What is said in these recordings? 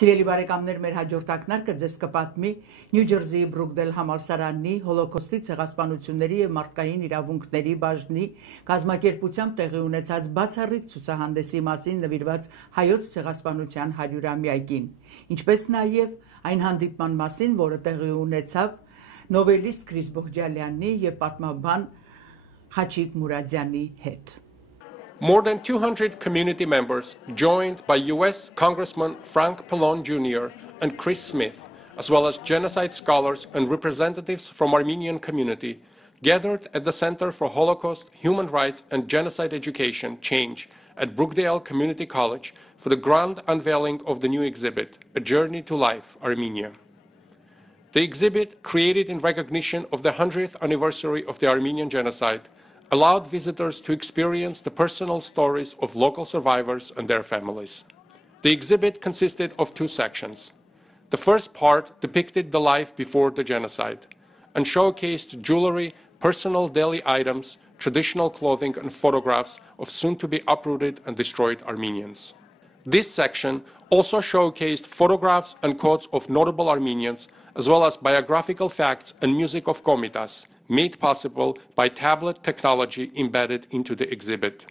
Սիրելի բարեկամներ, մեր հաջորդ ակնարկը ձեզ կպատմի Նյու Ջերսիի Brookdale համալսարանի հոլոկոստի ցեղասպանությունների եւ մարդկային իրավունքների բաժնի կազմակերպությամբ տեղի ունեցած բացառիկ ցուցահանդեսի մասին նվիրված հայոց ցեղասպանության 100-ամյակին, ինչպես նաեւ այն հանդիպման մասին, որը տեղի ունեցավ նովելիստ Bohjaliani եւ պատմաբան Khachig Mouradiani հետ։ More than 200 community members, joined by U.S. Congressman Frank Pallone Jr. and Chris Smith, as well as genocide scholars and representatives from Armenian community, gathered at the Center for Holocaust, Human Rights, and Genocide Education, Change, at Brookdale Community College for the grand unveiling of the new exhibit, A Journey to Life, Armenia. The exhibit, created in recognition of the 100th anniversary of the Armenian Genocide, allowed visitors to experience the personal stories of local survivors and their families. The exhibit consisted of two sections. The first part depicted the life before the genocide and showcased jewelry, personal daily items, traditional clothing, and photographs of soon-to-be uprooted and destroyed Armenians. This section also showcased photographs and quotes of notable Armenians, as well as biographical facts and music of Komitas, made possible by tablet technology embedded into the exhibit.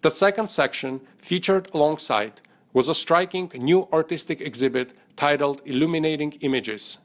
The second section, featured alongside, was a striking new artistic exhibit titled Illuminating Images,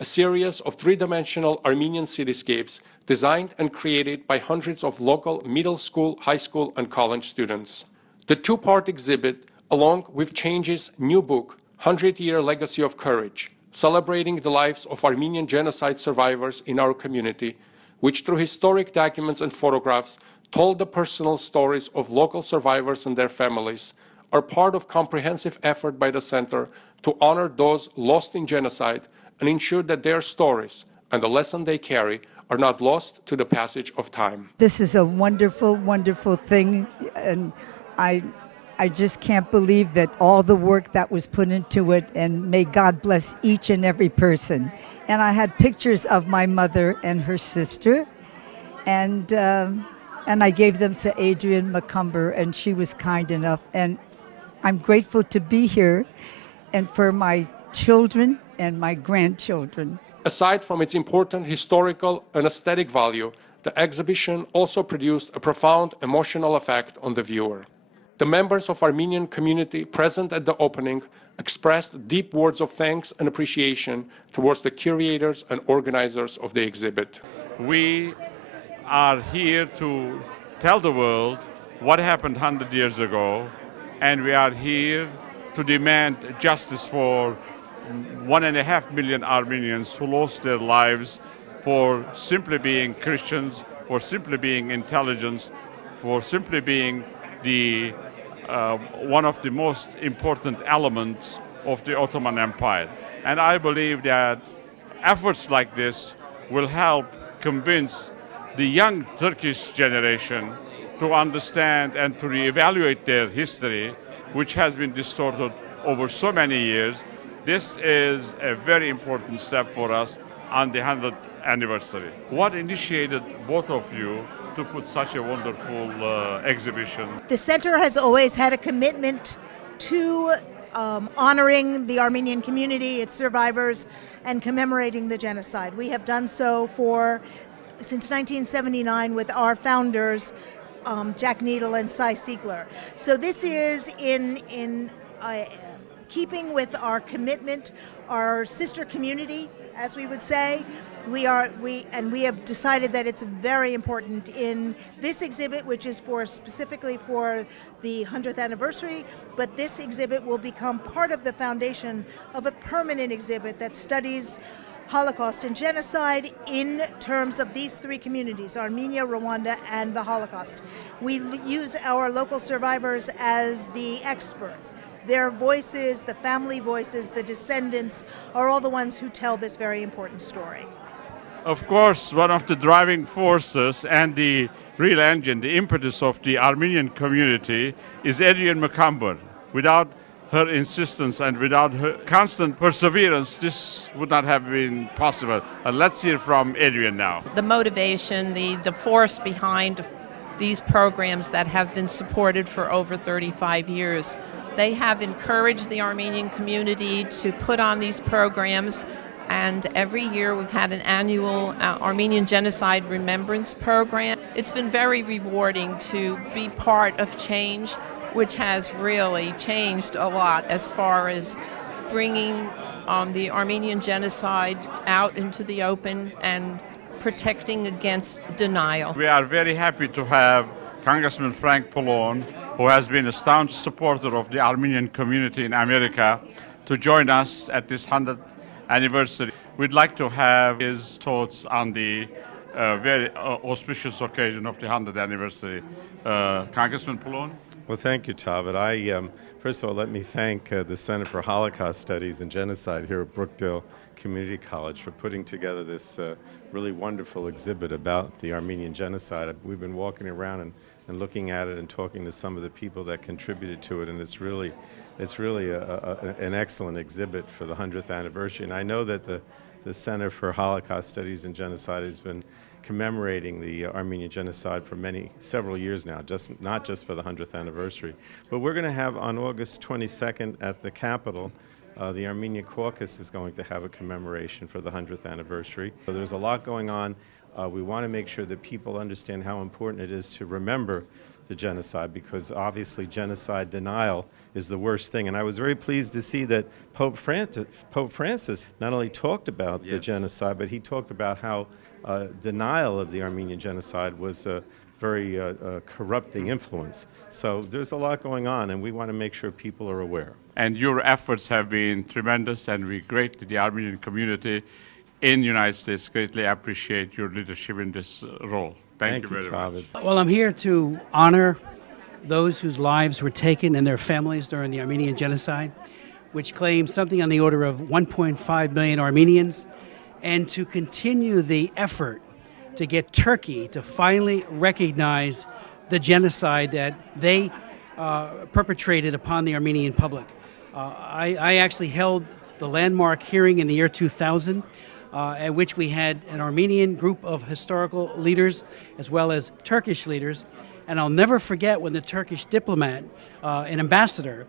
a series of three-dimensional Armenian cityscapes designed and created by hundreds of local middle school, high school, and college students. The two-part exhibit, along with Change's new book, 100-Year Legacy of Courage, celebrating the lives of Armenian genocide survivors in our community, which through historic documents and photographs told the personal stories of local survivors and their families, are part of comprehensive effort by the Center to honor those lost in genocide and ensure that their stories and the lesson they carry are not lost to the passage of time. This is a wonderful, wonderful thing, and I just can't believe that all the work that was put into it, and may God bless each and every person. And I had pictures of my mother and her sister, and I gave them to Adrienne McCumber, and she was kind enough. And I'm grateful to be here, and for my children and my grandchildren. Aside from its important historical and aesthetic value, the exhibition also produced a profound emotional effect on the viewer. The members of Armenian community present at the opening expressed deep words of thanks and appreciation towards the curators and organizers of the exhibit. We are here to tell the world what happened 100 years ago, and we are here to demand justice for 1.5 million Armenians who lost their lives for simply being Christians, for simply being intelligent, for simply being the one of the most important elements of the Ottoman Empire. And I believe that efforts like this will help convince the young Turkish generation to understand and to reevaluate their history, which has been distorted over so many years. This is a very important step for us on the 100th anniversary. What initiated both of you to put such a wonderful exhibition? The Center has always had a commitment to honoring the Armenian community, its survivors, and commemorating the genocide. We have done so since 1979 with our founders, Jack Needle and Cy Siegler. So this is in keeping with our commitment, our sister community, as we would say. We have decided that it's very important in this exhibit, which is specifically for the 100th anniversary, but this exhibit will become part of the foundation of a permanent exhibit that studies Holocaust and genocide in terms of these three communities, Armenia, Rwanda, and the Holocaust. We use our local survivors as the experts. Their voices, the family voices, the descendants, are all the ones who tell this very important story. Of course, one of the driving forces and the real engine, the impetus of the Armenian community is Adrienne McCumber. Without her insistence and without her constant perseverance, this would not have been possible. Let's hear from Adrienne now. The motivation, the force behind these programs that have been supported for over 35 years They have encouraged the Armenian community to put on these programs, and every year we've had an annual Armenian Genocide remembrance program. It's been very rewarding to be part of change, which has really changed a lot as far as bringing the Armenian Genocide out into the open and protecting against denial. We are very happy to have Congressman Frank Pallone, who has been a staunch supporter of the Armenian community in America, to join us at this 100th anniversary. We'd like to have his thoughts on the very auspicious occasion of the 100th anniversary. Congressman Pallone? Well, thank you, Tavid. First of all, let me thank the Center for Holocaust Studies and Genocide here at Brookdale Community College for putting together this really wonderful exhibit about the Armenian Genocide. We've been walking around and looking at it and talking to some of the people that contributed to it, and it's really an excellent exhibit for the 100th anniversary. And I know that the Center for Holocaust Studies and Genocide has been commemorating the Armenian Genocide for several years now, not just for the 100th anniversary. But we're going to have on August 22nd at the Capitol, the Armenian Caucus is going to have a commemoration for the 100th anniversary. So there's a lot going on. We want to make sure that people understand how important it is to remember the genocide, because obviously genocide denial is the worst thing. And I was very pleased to see that Pope Francis not only talked about the genocide, but he talked about how denial of the Armenian genocide was a very corrupting influence. So there's a lot going on, and we want to make sure people are aware. And your efforts have been tremendous, and we greatly, the Armenian community in the United States, greatly appreciate your leadership in this role. Thank you very much. Well, I'm here to honor those whose lives were taken and their families during the Armenian Genocide, which claimed something on the order of 1.5 million Armenians, and to continue the effort to get Turkey to finally recognize the genocide that they perpetrated upon the Armenian public. I actually held the landmark hearing in the year 2000, at which we had an Armenian group of historical leaders as well as Turkish leaders. And I'll never forget when the Turkish diplomat, an ambassador,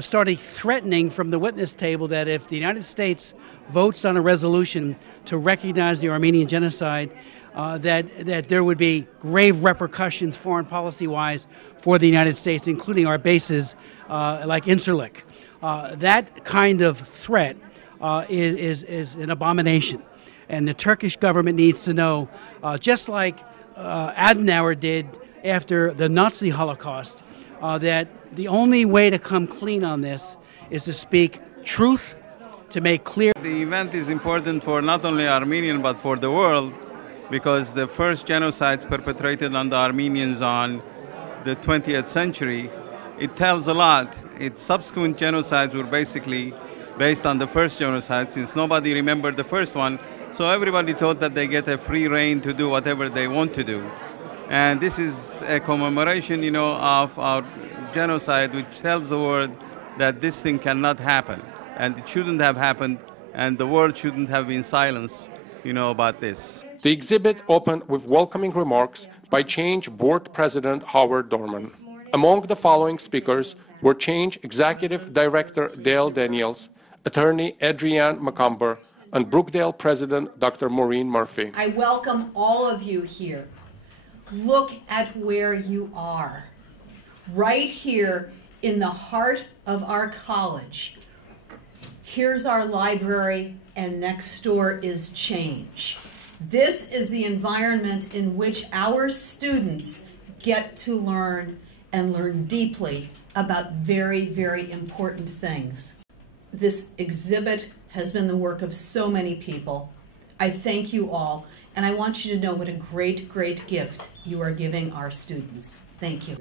started threatening from the witness table that if the United States votes on a resolution to recognize the Armenian Genocide, that there would be grave repercussions foreign policy-wise for the United States, including our bases like Incirlik. That kind of threat is an abomination. And the Turkish government needs to know, just like Adenauer did after the Nazi Holocaust, that the only way to come clean on this is to speak truth, to make clear. The event is important for not only Armenian but for the world, because the first genocide perpetrated on the Armenians on the 20th century, it tells a lot. Its subsequent genocides were basically based on the first genocide, since nobody remembered the first one, so everybody thought that they get a free rein to do whatever they want to do. And this is a commemoration, you know, of our genocide, which tells the world that this thing cannot happen, and it shouldn't have happened, and the world shouldn't have been silenced, you know, about this. The exhibit opened with welcoming remarks by Change Board President Howard Dorman. Among the following speakers were Change Executive Director Dale Daniels, Attorney Adrienne McCumber, and Brookdale President Dr. Maureen Murphy. I welcome all of you here. Look at where you are. Right here in the heart of our college. Here's our library, and next door is Change. This is the environment in which our students get to learn, and learn deeply about very, very important things. This exhibit has been the work of so many people. I thank you all, and I want you to know what a great, great gift you are giving our students. Thank you.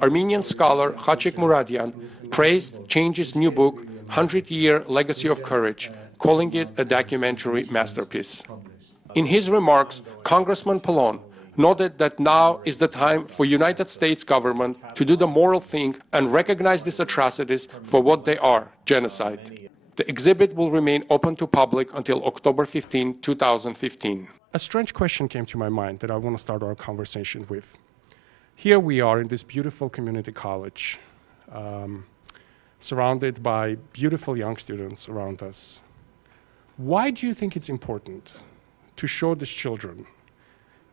Armenian scholar Khachig Mouradian praised Change's new book, 100-Year Legacy of Courage, calling it a documentary masterpiece. In his remarks, Congressman Pallone noted that now is the time for United States government to do the moral thing and recognize these atrocities for what they are, genocide. The exhibit will remain open to public until October 15, 2015. A strange question came to my mind that I want to start our conversation with. Here we are in this beautiful community college. surrounded by beautiful young students around us. Why do you think it's important to show these children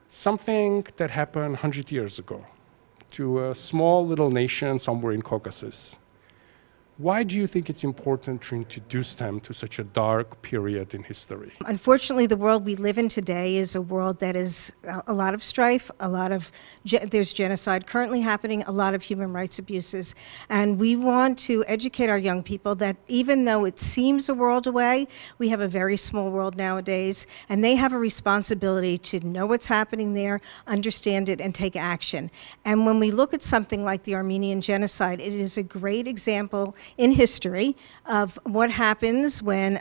something that happened 100 years ago to a small little nation somewhere in Caucasus? Why do you think it's important to introduce them to such a dark period in history? Unfortunately, the world we live in today is a world that is a lot of strife, there's genocide currently happening, a lot of human rights abuses. And we want to educate our young people that even though it seems a world away, we have a very small world nowadays, and they have a responsibility to know what's happening there, understand it, and take action. And when we look at something like the Armenian Genocide, it is a great example in history of what happens when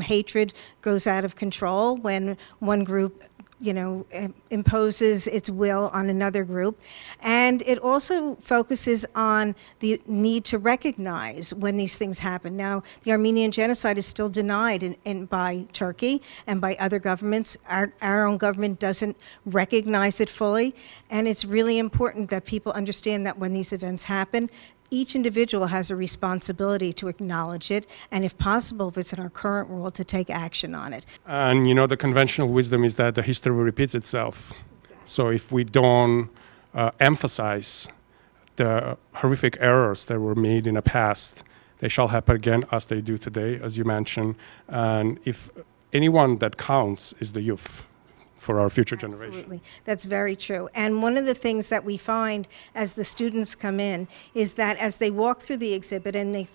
hatred goes out of control, when one group imposes its will on another group. And it also focuses on the need to recognize when these things happen. Now, the Armenian Genocide is still denied by Turkey and by other governments. Our own government doesn't recognize it fully. And it's really important that people understand that when these events happen, each individual has a responsibility to acknowledge it, and if possible, if it's in our current world, to take action on it. And the conventional wisdom is that the history repeats itself. Exactly. So if we don't emphasize the horrific errors that were made in the past, they shall happen again as they do today, as you mentioned. And if anyone that counts is the youth for our future generation. Absolutely. That's very true. And one of the things that we find as the students come in is that as they walk through the exhibit and they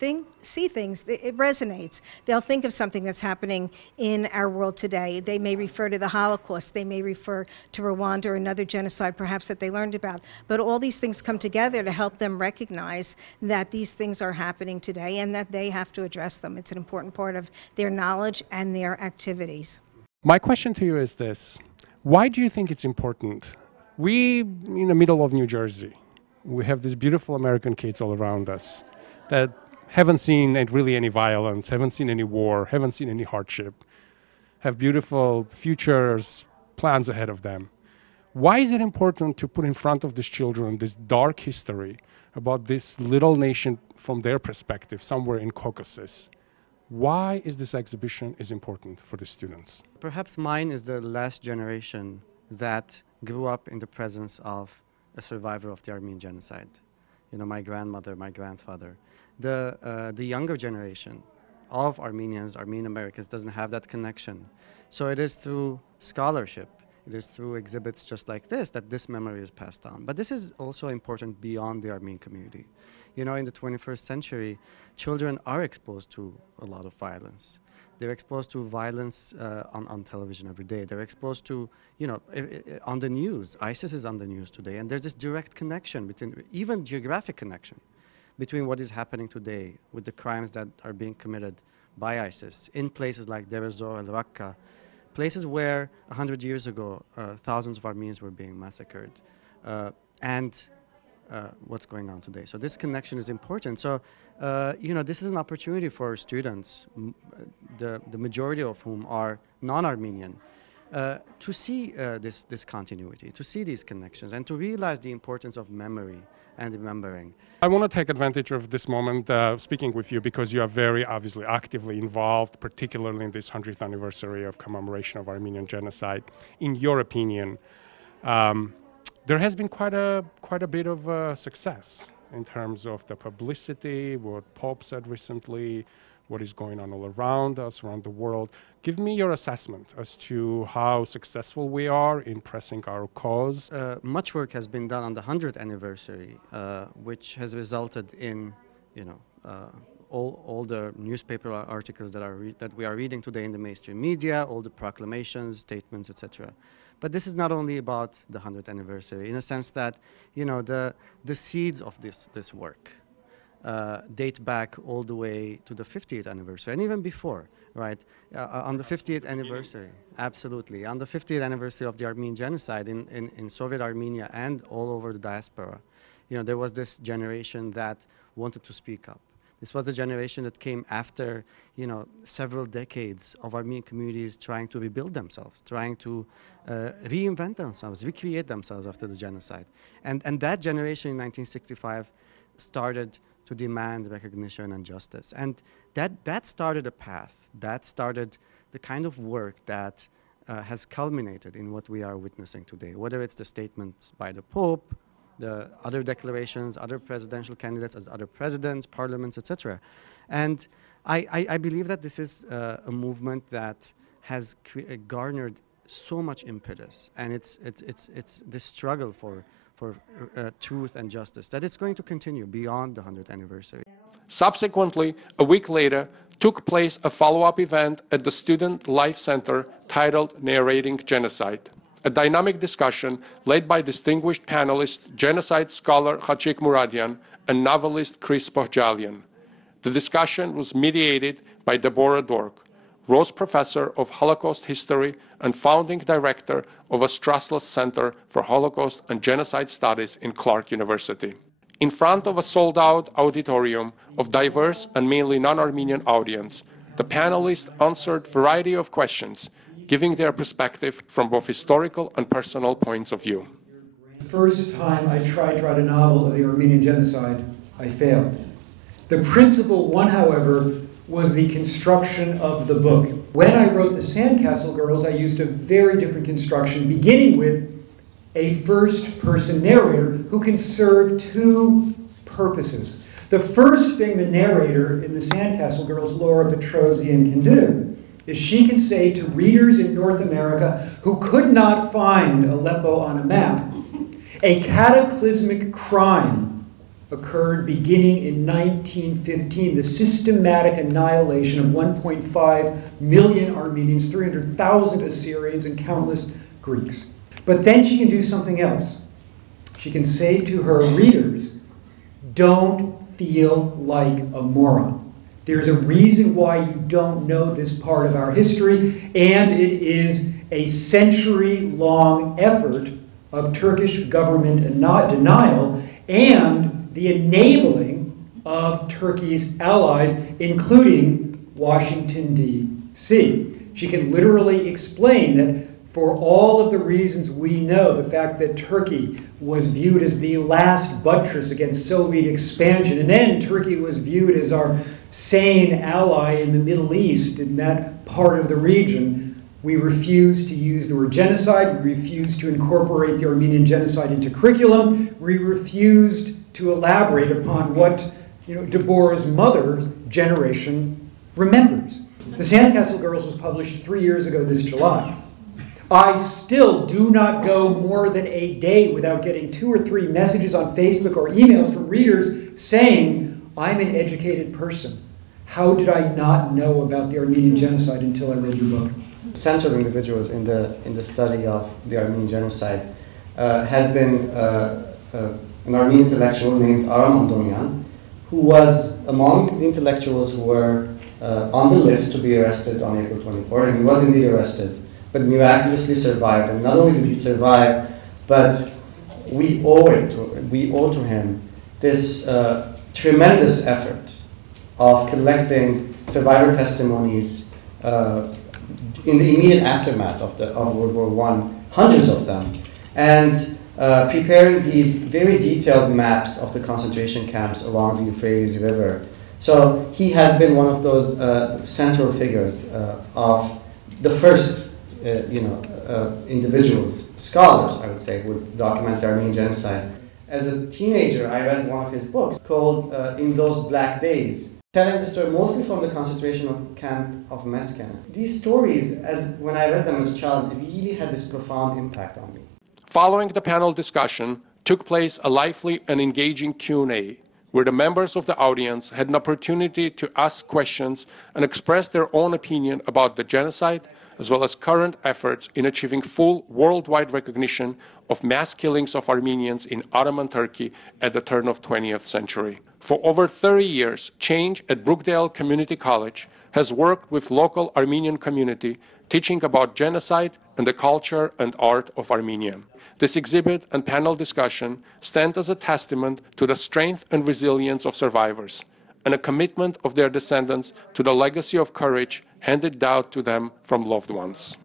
see things, it resonates. They'll think of something that's happening in our world today. They may refer to the Holocaust. They may refer to Rwanda or another genocide perhaps that they learned about. But all these things come together to help them recognize that these things are happening today and that they have to address them. It's an important part of their knowledge and their activities. My question to you is this. Why do you think it's important? We, in the middle of New Jersey, we have these beautiful American kids all around us that haven't seen really any violence, haven't seen any war, haven't seen any hardship, have beautiful futures, plans ahead of them. Why is it important to put in front of these children this dark history about this little nation from their perspective, somewhere in Caucasus? Why is this exhibition important for the students? Perhaps mine is the last generation that grew up in the presence of a survivor of the Armenian Genocide. My grandmother, my grandfather. The younger generation of Armenians, Armenian Americans, doesn't have that connection. So it is through scholarship, it is through exhibits just like this that this memory is passed on. But this is also important beyond the Armenian community. In the 21st century, children are exposed to a lot of violence. They're exposed to violence on television every day. They're exposed to, on the news. ISIS is on the news today. And there's this direct connection between, even geographic connection, between what is happening today with the crimes that are being committed by ISIS in places like Deir ez-Zor, al-Raqqa, places where 100 years ago, thousands of Armenians were being massacred. What's going on today. So this connection is important. So, this is an opportunity for students, the majority of whom are non-Armenian, to see this continuity, to see these connections, and to realize the importance of memory and remembering. I want to take advantage of this moment speaking with you because you are very obviously actively involved, particularly in this 100th anniversary of commemoration of Armenian Genocide. In your opinion, there has been quite a bit of success in terms of the publicity, what Pope said recently, what is going on all around us, around the world. Give me your assessment as to how successful we are in pressing our cause. Much work has been done on the 100th anniversary, which has resulted in, all the newspaper articles that we are reading today in the mainstream media, all the proclamations, statements, etc. But this is not only about the 100th anniversary, in a sense that, the seeds of this work date back all the way to the 50th anniversary, and even before, right? On the 50th anniversary, absolutely. On the 50th anniversary of the Armenian Genocide in Soviet Armenia and all over the diaspora, there was this generation that wanted to speak up. This was a generation that came after, several decades of Armenian communities trying to rebuild themselves, trying to reinvent themselves, recreate themselves after the genocide. And that generation in 1965 started to demand recognition and justice. And that started a path. That started the kind of work that has culminated in what we are witnessing today, whether it's the statements by the Pope, the other declarations, other presidential candidates as other presidents, parliaments, etc. And I believe that this is a movement that has garnered so much impetus, and it's this struggle for truth and justice, that it's going to continue beyond the 100th anniversary. Subsequently, a week later, took place a follow-up event at the Student Life Center titled Narrating Genocide, a dynamic discussion led by distinguished panelist, genocide scholar Khachig Mouradian and novelist Bohjalian. The discussion was mediated by Deborah Dork, Rose Professor of Holocaust History and founding director of a Strassless Center for Holocaust and Genocide Studies in Clark University. In front of a sold-out auditorium of diverse and mainly non-Armenian audience, the panelists answered a variety of questions, giving their perspective from both historical and personal points of view. The first time I tried to write a novel of the Armenian Genocide, I failed. The principal one, however, was the construction of the book. When I wrote The Sandcastle Girls, I used a very different construction, beginning with a first-person narrator who can serve two purposes. The first thing the narrator in The Sandcastle Girls, Laura Petrosian, can do is she can say to readers in North America who could not find Aleppo on a map, a cataclysmic crime occurred beginning in 1915, the systematic annihilation of 1.5 million Armenians, 300,000 Assyrians, and countless Greeks. But then she can do something else. She can say to her readers, don't feel like a moron. There's a reason why you don't know this part of our history, and it is a century-long effort of Turkish government denial and the enabling of Turkey's allies, including Washington, D.C. She can literally explain that for all of the reasons we know, the fact that Turkey was viewed as the last buttress against Soviet expansion, and then Turkey was viewed as our sane ally in the Middle East, in that part of the region, we refused to use the word genocide, we refused to incorporate the Armenian genocide into curriculum, we refused to elaborate upon what Deborah's mother's generation remembers. The Sandcastle Girls was published 3 years ago this July. I still do not go more than a day without getting 2 or 3 messages on Facebook or emails from readers saying, I'm an educated person. How did I not know about the Armenian genocide until I read your book? Central individuals in the study of the Armenian genocide has been an Armenian intellectual named Aram Andonian, who was among the intellectuals who were on the list to be arrested on April 24, and he was indeed arrested, but miraculously survived. And not only did he survive, but we owe to him this tremendous effort of collecting survivor testimonies in the immediate aftermath of World War I, hundreds of them, and preparing these very detailed maps of the concentration camps along the Euphrates River. So he has been one of those central figures of the first individuals, scholars, I would say, would document the Armenian genocide. As a teenager, I read one of his books called In Those Black Days, telling the story mostly from the concentration camp of Mesken. These stories, when I read them as a child, really had this profound impact on me. Following the panel discussion, took place a lively and engaging Q&A, where the members of the audience had an opportunity to ask questions and express their own opinion about the genocide, as well as current efforts in achieving full worldwide recognition of mass killings of Armenians in Ottoman Turkey at the turn of the 20th century. For over 30 years, Change at Brookdale Community College has worked with local Armenian community, teaching about genocide and the culture and art of Armenia. This exhibit and panel discussion stand as a testament to the strength and resilience of survivors, and a commitment of their descendants to the legacy of courage handed down to them from loved ones.